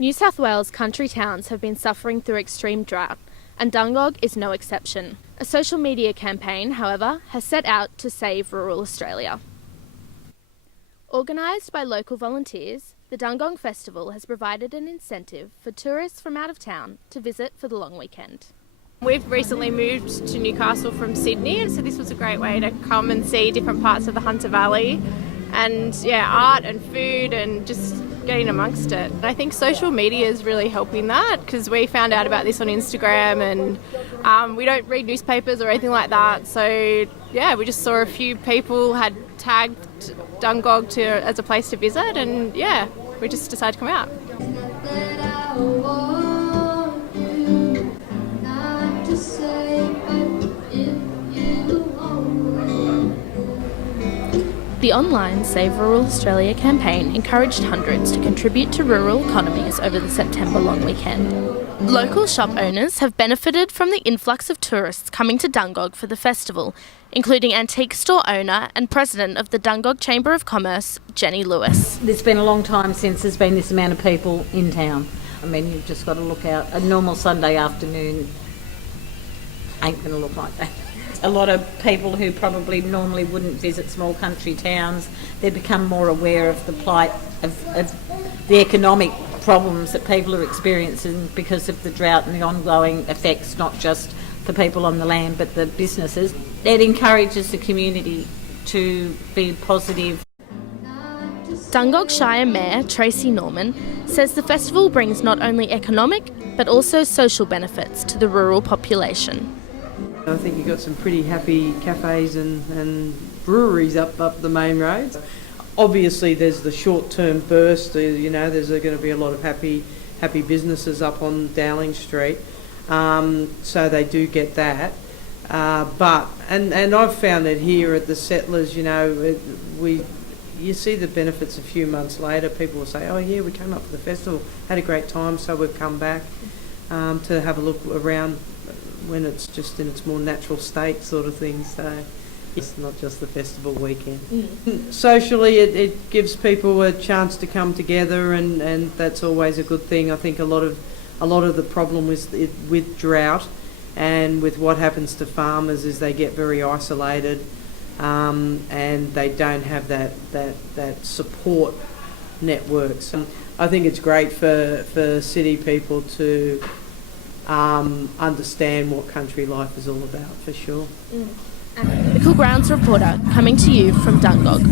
New South Wales country towns have been suffering through extreme drought, and Dungog is no exception. A social media campaign, however, has set out to save rural Australia. Organised by local volunteers, the Dungog Festival has provided an incentive for tourists from out of town to visit for the long weekend. We've recently moved to Newcastle from Sydney, so this was a great way to come and see different parts of the Hunter Valley and art and food and just getting amongst it. I think social media is really helping that because we found out about this on Instagram and we don't read newspapers or anything like that. So we just saw a few people had tagged Dungog as a place to visit and we just decided to come out. The online Save Rural Australia campaign encouraged hundreds to contribute to rural economies over the September long weekend. Local shop owners have benefited from the influx of tourists coming to Dungog for the festival, including antique store owner and president of the Dungog Chamber of Commerce, Jenny Lewis. It's been a long time since there's been this amount of people in town. I mean, you've just got to look out. A normal Sunday afternoon ain't going to look like that. A lot of people who probably normally wouldn't visit small country towns, they become more aware of the plight of the economic problems that people are experiencing because of the drought and the ongoing effects, not just the people on the land but the businesses. It encourages the community to be positive. Dungog Shire Mayor Tracy Norman says the festival brings not only economic but also social benefits to the rural population. I think you've got some pretty happy cafes and breweries up the main roads. Obviously there's the short-term burst, there's going to be a lot of happy businesses up on Dowling Street, so they do get that. But I've found that here at the Settlers, you see the benefits a few months later. People will say, oh yeah, we came up for the festival, had a great time, so we've come back to have a look around when it's just in its more natural state sort of thing. So it's not just the festival weekend. Socially it gives people a chance to come together and that's always a good thing. I think a lot of the problem with drought and with what happens to farmers is they get very isolated and they don't have that support network. So I think it's great for city people to understand what country life is all about, for sure. Medical Grounds reporter coming to you from Dungog.